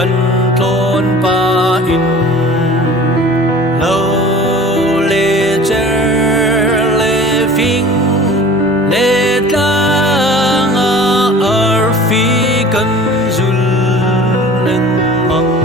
cần thôn pa in lâu lệ chơi lệ phinh lệ tang ở phi cần dul nâng mong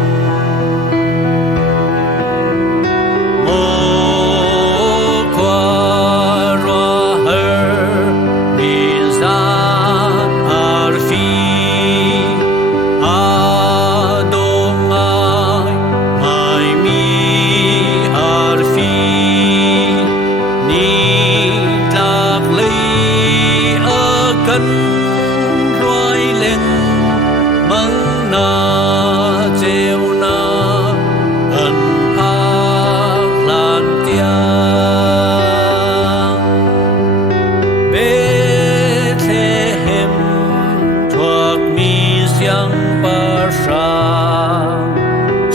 roi lên măng na treo na ân ác lan tiếng Bethlehem thuộc mi xiang ba sa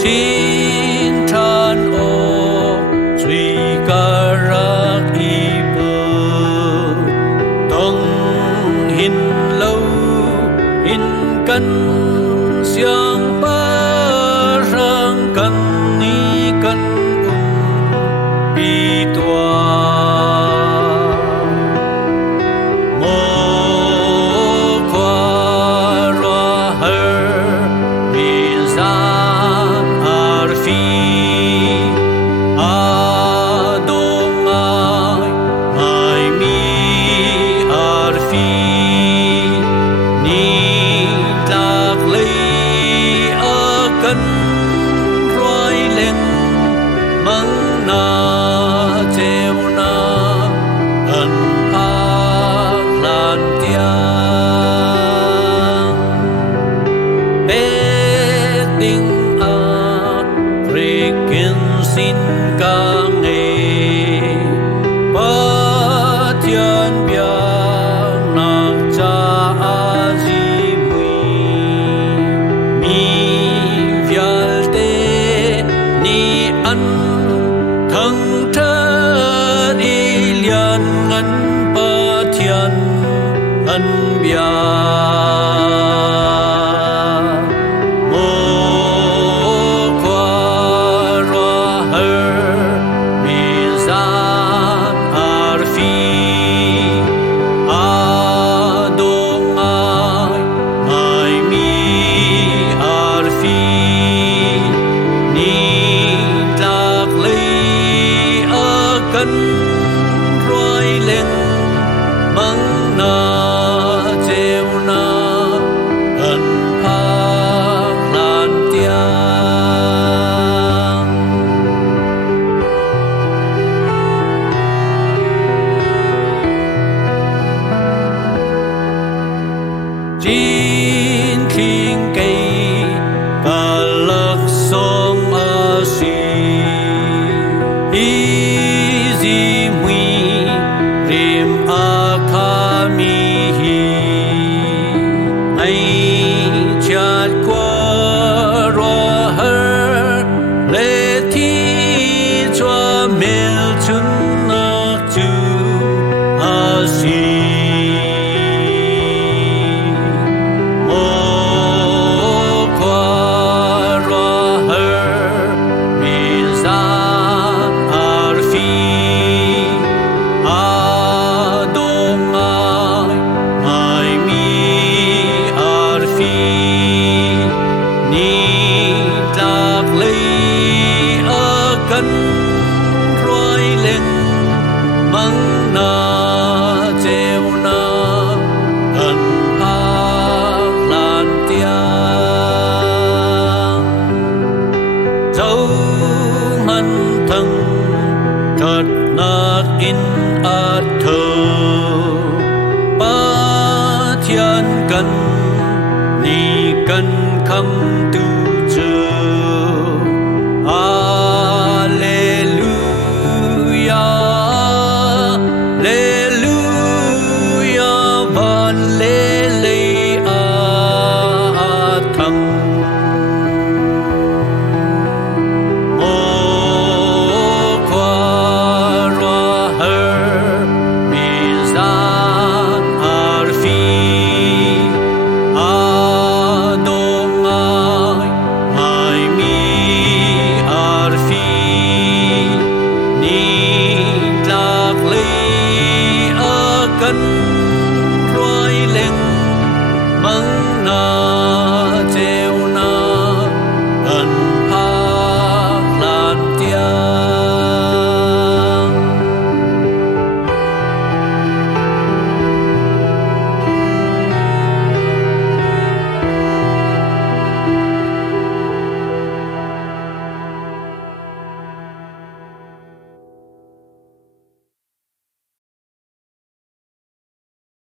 chín than ô suy ca rak ibu hin lâu in căn xiang ba rang căn ni căn bi toa mô qua roa her bi zan ar phi adonai mai mi ar phi cần roi lên măng na treo na ân ác lan tiếng bé tình